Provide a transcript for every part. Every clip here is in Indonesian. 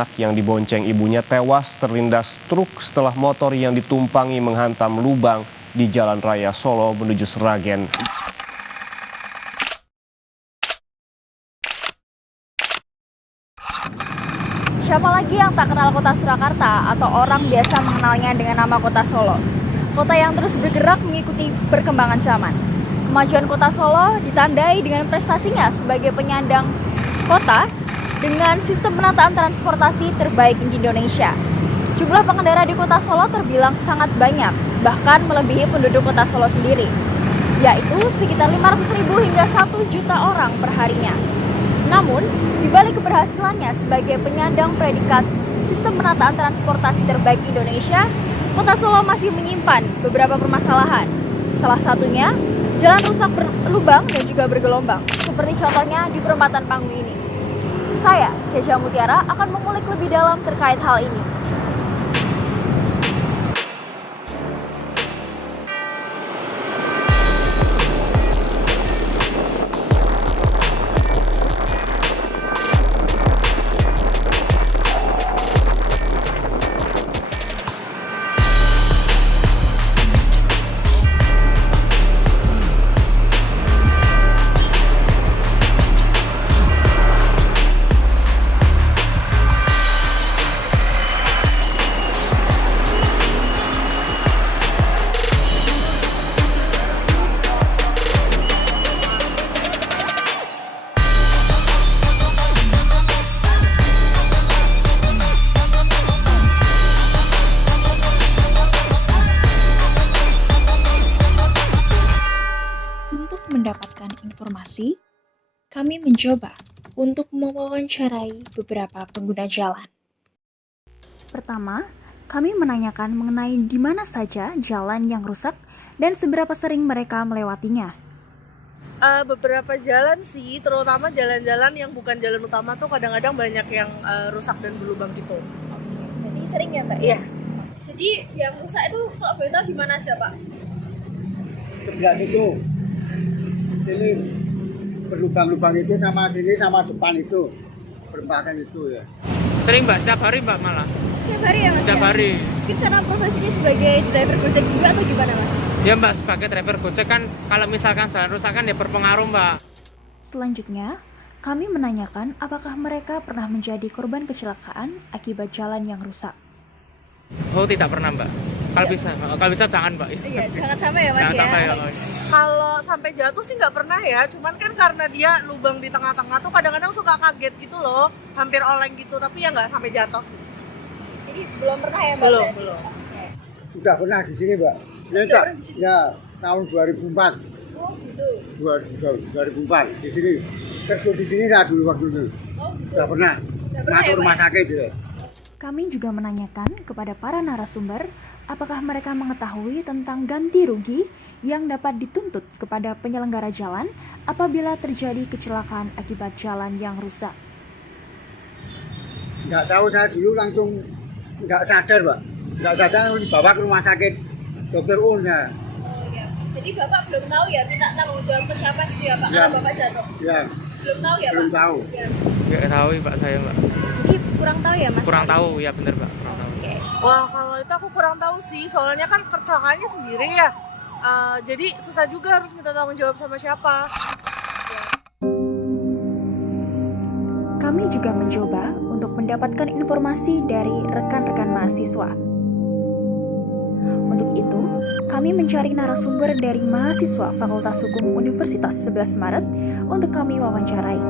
anak yang dibonceng ibunya tewas terlindas truk setelah motor yang ditumpangi menghantam lubang di Jalan Raya Solo menuju Sragen. Siapa lagi yang tak kenal kota Surakarta atau orang biasa mengenalnya dengan nama kota Solo? Kota yang terus bergerak mengikuti perkembangan zaman. Kemajuan kota Solo ditandai dengan prestasinya sebagai penyandang kota dengan sistem penataan transportasi terbaik di Indonesia. Jumlah pengendara di kota Solo terbilang sangat banyak, bahkan melebihi penduduk kota Solo sendiri, yaitu sekitar 500.000 hingga 1 juta orang per harinya. Namun, di balik keberhasilannya sebagai penyandang predikat sistem penataan transportasi terbaik Indonesia, kota Solo masih menyimpan beberapa permasalahan. Salah satunya, jalan rusak berlubang dan juga bergelombang, seperti contohnya di perempatan Panggung ini. Saya, Keja Mutiara, akan mengulik lebih dalam terkait hal ini. Untuk mendapatkan informasi, kami mencoba untuk mewawancarai beberapa pengguna jalan. Pertama, kami menanyakan mengenai di mana saja jalan yang rusak dan seberapa sering mereka melewatinya. Beberapa jalan sih, terutama jalan-jalan yang bukan jalan utama tuh kadang-kadang banyak yang rusak dan berlubang gitu. Jadi sering ya, Mbak? Iya. Jadi yang rusak itu kalau boleh tahu di mana aja, Pak? Sebelah situ, sini berlubang-lubang itu sama sini sama depan itu, perempatan itu ya. Sering Mbak, setiap hari Mbak malah. Setiap hari ya, Mas? Setiap ya? hari. Mungkin karena profesinya sebagai driver Gojek juga atau gimana, Mas? Ya Mbak, sebagai driver Gojek kan kalau misalkan jalan rusak kan ya berpengaruh Mbak. Selanjutnya, kami menanyakan apakah mereka pernah menjadi korban kecelakaan akibat jalan yang rusak. Oh tidak pernah Mbak. Kalau bisa jangan Mbak. Iya, jangan sampai ya, Mas Jangan ya. sampai ya. Kalau sampai jatuh sih nggak pernah ya, cuman kan karena dia lubang di tengah-tengah tuh kadang-kadang suka kaget gitu loh, hampir oleng gitu, tapi ya nggak sampai jatuh sih. Jadi belum pernah ya, Mbak? Belum, berarti? belum. Oke. Sudah pernah di sini, Mbak. Sudah Ya, ya tahun 2004. Oh, gitu. 2004 di sini. Kerja di sini lah dulu waktu itu. Oh, gitu. Sudah pernah. pernah Masuk ya, rumah Pak? sakit ya. Kami juga menanyakan kepada para narasumber apakah mereka mengetahui tentang ganti rugi yang dapat dituntut kepada penyelenggara jalan apabila terjadi kecelakaan akibat jalan yang rusak. Nggak tahu, saya dulu langsung nggak sadar, Pak. Nggak sadar langsung dibawa ke rumah sakit Dokter Un ya. Oh ya, jadi Bapak belum tahu ya minta tanggung jawab ke siapa gitu ya Pak, Ya. karena Bapak jatuh? Ya, Belum tahu ya belum Pak? tahu. Ya. Nggak tahu Mbak saya Mbak. Jadi kurang tahu ya Mas? Kurang tahu ya bener Mbak. Kurang tahu. Oke. Wah kalau itu aku kurang tahu sih, soalnya kan kecelakaannya sendiri ya. Jadi susah juga harus minta tanggung jawab sama siapa. Kami juga mencoba untuk mendapatkan informasi dari rekan-rekan mahasiswa. Untuk itu, kami mencari narasumber dari mahasiswa Fakultas Hukum Universitas 11 Maret untuk kami wawancarai.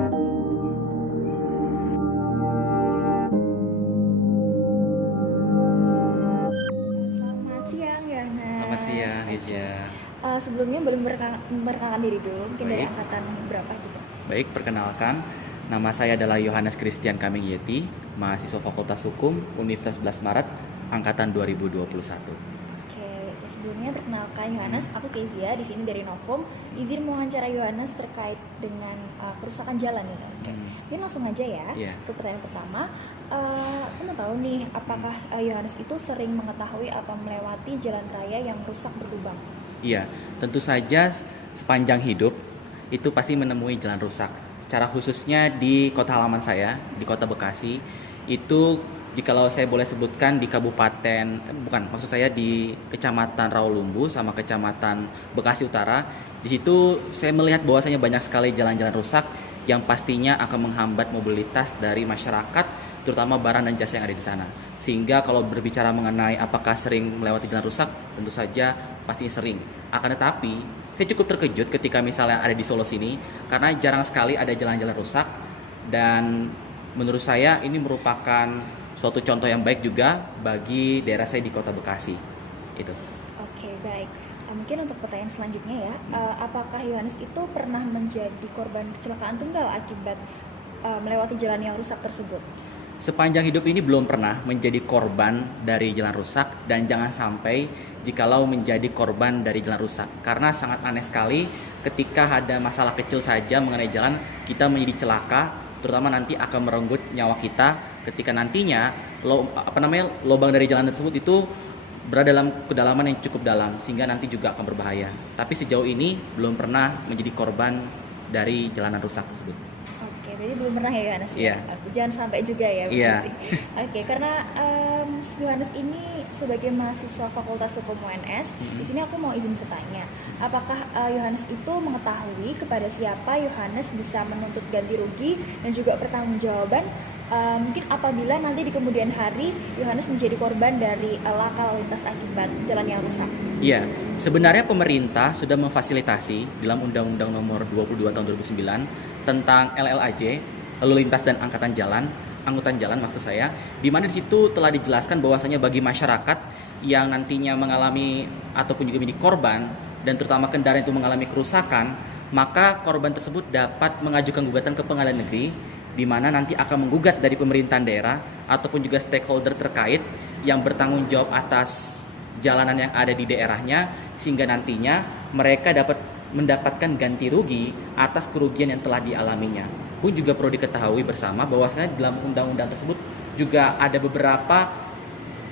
Selamat siang, Yana. Selamat siang, Desya. Sebelumnya boleh memperkenalkan diri dulu, mungkin dari Baik. angkatan berapa gitu. Baik, perkenalkan. Nama saya adalah Yohanes Christian Kaming Yeti, mahasiswa Fakultas Hukum Universitas 11 Maret, angkatan 2021. Oke, ya sebelumnya perkenalkan Yohanes, aku Kezia di sini dari Novum. Izin mewawancara Yohanes terkait dengan kerusakan jalan ya. Oke. Ini langsung aja ya. Iya. Ke pertanyaan pertama, aku mau tahu nih, apakah Yohanes itu sering mengetahui atau melewati jalan raya yang rusak berlubang? Iya, tentu saja sepanjang hidup itu pasti menemui jalan rusak. Secara khususnya di kota halaman saya, di kota Bekasi, itu jikalau saya boleh sebutkan di kabupaten, maksud saya di Kecamatan Rawalumbu sama Kecamatan Bekasi Utara. Di situ saya melihat bahwasanya banyak sekali jalan-jalan rusak yang pastinya akan menghambat mobilitas dari masyarakat, terutama barang dan jasa yang ada di sana. Sehingga kalau berbicara mengenai apakah sering melewati jalan rusak, tentu saja pastinya sering. Akan tetapi, saya cukup terkejut ketika misalnya ada di Solo sini, karena jarang sekali ada jalan-jalan rusak, dan menurut saya ini merupakan suatu contoh yang baik juga bagi daerah saya di Kota Bekasi. Itu. Oke, baik. Mungkin untuk pertanyaan selanjutnya ya, apakah Yohanes itu pernah menjadi korban kecelakaan tunggal akibat melewati jalan yang rusak tersebut? Sepanjang hidup ini belum pernah menjadi korban dari jalan rusak, dan jangan sampai jikalau menjadi korban dari jalan rusak. Karena sangat aneh sekali ketika ada masalah kecil saja mengenai jalan, kita menjadi celaka, terutama nanti akan merenggut nyawa kita ketika nantinya lubang dari jalan tersebut itu berada dalam kedalaman yang cukup dalam, sehingga nanti juga akan berbahaya. Tapi sejauh ini belum pernah menjadi korban dari jalanan rusak tersebut. Oke, jadi belum pernah ya Yohanes? Iya. Jangan sampai juga ya. Iya. Oke, karena Yohanes ini sebagai mahasiswa Fakultas Hukum UNS, di sini aku mau izin bertanya, apakah Yohanes itu mengetahui kepada siapa Yohanes bisa menuntut ganti rugi dan juga pertanggungjawaban mungkin apabila nanti di kemudian hari Yohanes menjadi korban dari laka lalu lintas akibat jalan yang rusak? Iya, sebenarnya pemerintah sudah memfasilitasi dalam Undang-Undang Nomor 22 Tahun 2009 tentang LLAJ, lalu lintas dan angkutan jalan maksud saya, di mana di situ telah dijelaskan bahwasanya bagi masyarakat yang nantinya mengalami ataupun juga menjadi korban, dan terutama kendaraan itu mengalami kerusakan, maka korban tersebut dapat mengajukan gugatan ke pengadilan negeri, di mana nanti akan menggugat dari pemerintahan daerah ataupun juga stakeholder terkait yang bertanggung jawab atas jalanan yang ada di daerahnya, sehingga nantinya mereka dapat mendapatkan ganti rugi atas kerugian yang telah dialaminya. Pun juga perlu diketahui bersama bahwasanya dalam undang-undang tersebut juga ada beberapa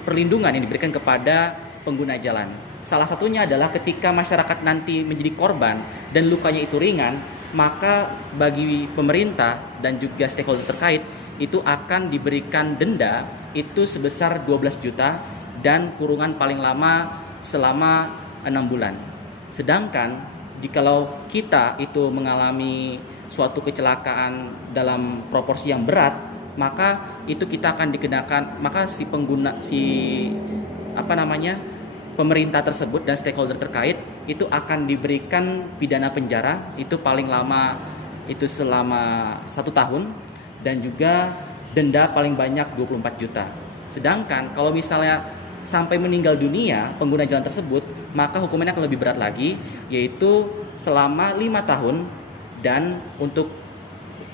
perlindungan yang diberikan kepada pengguna jalan. Salah satunya adalah ketika masyarakat nanti menjadi korban dan lukanya itu ringan, maka bagi pemerintah dan juga stakeholder terkait itu akan diberikan denda itu sebesar 12 juta dan kurungan paling lama selama 6 bulan. Sedangkan jikalau kita itu mengalami suatu kecelakaan dalam proporsi yang berat, maka itu kita akan dikenakan, maka pemerintah tersebut dan stakeholder terkait itu akan diberikan pidana penjara itu paling lama itu selama 1 tahun, dan juga denda paling banyak 24 juta. Sedangkan kalau misalnya sampai meninggal dunia pengguna jalan tersebut, maka hukumannya akan lebih berat lagi, yaitu selama 5 tahun, dan untuk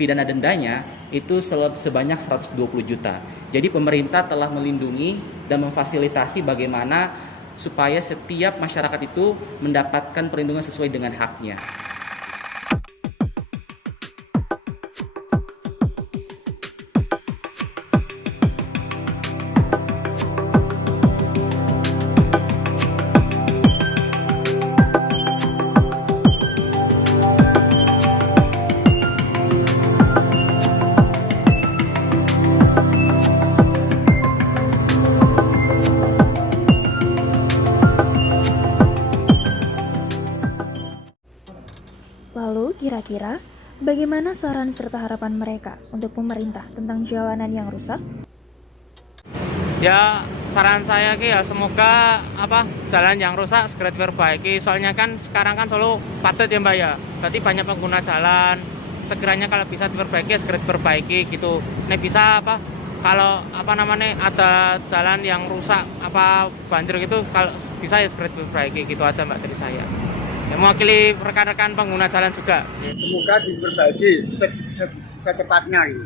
pidana dendanya itu sebanyak 120 juta. Jadi pemerintah telah melindungi dan memfasilitasi bagaimana supaya setiap masyarakat itu mendapatkan perlindungan sesuai dengan haknya. Lalu kira-kira bagaimana saran serta harapan mereka untuk pemerintah tentang jalanan yang rusak? Ya saran saya ya semoga jalan yang rusak segera diperbaiki. Soalnya kan sekarang kan Solo padat ya Mbak ya. Jadi banyak pengguna jalan. Segeranya kalau bisa diperbaiki ya segera diperbaiki gitu. Nih bisa kalau ada jalan yang rusak banjir gitu, kalau bisa ya segera diperbaiki gitu aja Mbak dari saya. Ya, mewakili rekan-rekan pengguna jalan juga. Semoga diperbaiki secepatnya gitu.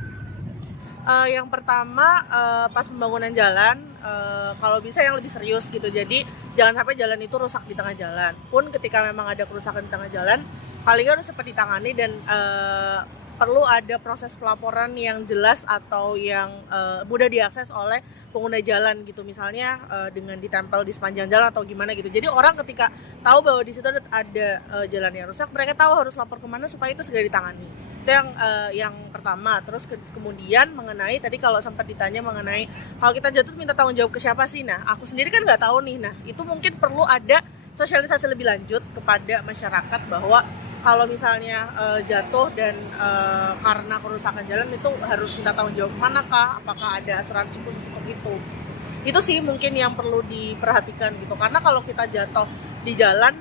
Yang pertama pas pembangunan jalan kalau bisa yang lebih serius gitu. Jadi jangan sampai jalan itu rusak di tengah jalan. Pun ketika memang ada kerusakan di tengah jalan, paling nggak harus cepat ditangani, dan perlu ada proses pelaporan yang jelas atau yang mudah diakses oleh pengguna jalan gitu, misalnya dengan ditempel di sepanjang jalan atau gimana gitu. Jadi orang ketika tahu bahwa di situ ada jalan yang rusak, mereka tahu harus lapor kemana supaya itu segera ditangani. Itu yang pertama. Terus kemudian mengenai tadi kalau sempat ditanya mengenai kalau kita jatuh minta tanggung jawab ke siapa sih? Nah, aku sendiri kan nggak tahu nih. Nah, itu mungkin perlu ada sosialisasi lebih lanjut kepada masyarakat bahwa kalau misalnya jatuh dan karena kerusakan jalan itu harus minta tanggung jawab manakah? Apakah ada asuransi khusus untuk itu? Itu sih mungkin yang perlu diperhatikan gitu. Karena kalau kita jatuh di jalan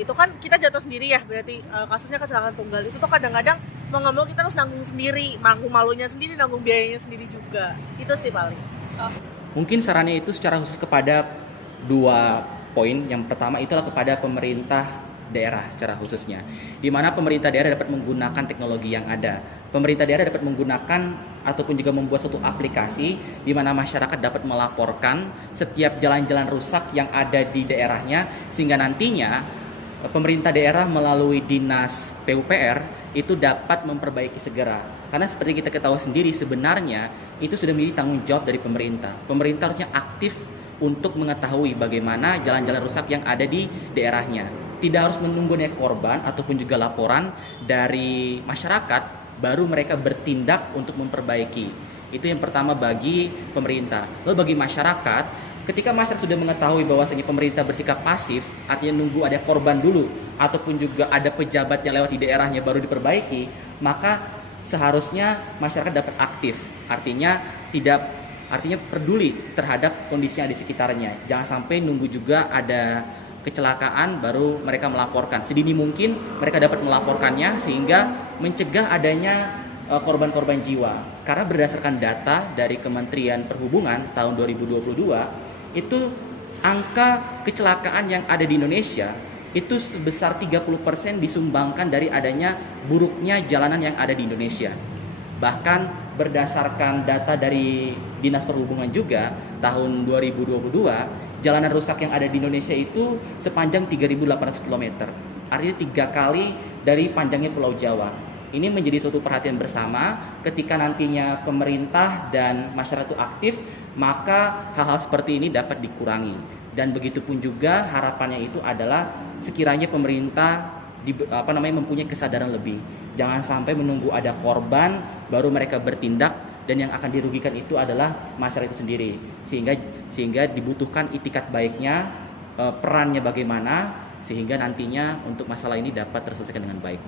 itu kan kita jatuh sendiri ya, berarti kasusnya kecelakaan tunggal itu tuh kadang-kadang mau nggak mau kita harus nanggung sendiri, nanggung malunya sendiri, nanggung biayanya sendiri juga. Itu sih paling. Mungkin sarannya itu secara khusus kepada 2 poin. Yang pertama itulah kepada pemerintah daerah secara khususnya, di mana pemerintah daerah dapat menggunakan teknologi yang ada. Pemerintah daerah dapat menggunakan ataupun juga membuat suatu aplikasi di mana masyarakat dapat melaporkan setiap jalan-jalan rusak yang ada di daerahnya, sehingga nantinya pemerintah daerah melalui dinas PUPR itu dapat memperbaiki segera. Karena seperti kita ketahui sendiri, sebenarnya itu sudah menjadi tanggung jawab dari pemerintah. Pemerintah harusnya aktif untuk mengetahui bagaimana jalan-jalan rusak yang ada di daerahnya. Tidak harus menunggu korban ataupun juga laporan dari masyarakat baru mereka bertindak untuk memperbaiki. Itu yang pertama bagi pemerintah. Lalu bagi masyarakat, ketika masyarakat sudah mengetahui bahwasanya pemerintah bersikap pasif, artinya nunggu ada korban dulu ataupun juga ada pejabat yang lewat di daerahnya baru diperbaiki, maka seharusnya masyarakat dapat aktif. Artinya peduli terhadap kondisi yang di sekitarnya. Jangan sampai nunggu juga ada kecelakaan baru mereka melaporkan. Sedini mungkin mereka dapat melaporkannya sehingga mencegah adanya korban-korban jiwa. Karena berdasarkan data dari Kementerian Perhubungan tahun 2022, itu angka kecelakaan yang ada di Indonesia itu sebesar 30% disumbangkan dari adanya buruknya jalanan yang ada di Indonesia. Bahkan berdasarkan data dari Dinas Perhubungan juga tahun 2022, jalanan rusak yang ada di Indonesia itu sepanjang 3.800 km. Artinya 3 kali dari panjangnya Pulau Jawa. Ini menjadi suatu perhatian bersama ketika nantinya pemerintah dan masyarakat itu aktif, maka hal-hal seperti ini dapat dikurangi. Dan begitu pun juga harapannya itu adalah sekiranya pemerintah mempunyai kesadaran lebih. Jangan sampai menunggu ada korban baru mereka bertindak, dan yang akan dirugikan itu adalah masyarakat itu sendiri. Sehingga dibutuhkan itikat baiknya, perannya bagaimana sehingga nantinya untuk masalah ini dapat terselesaikan dengan baik.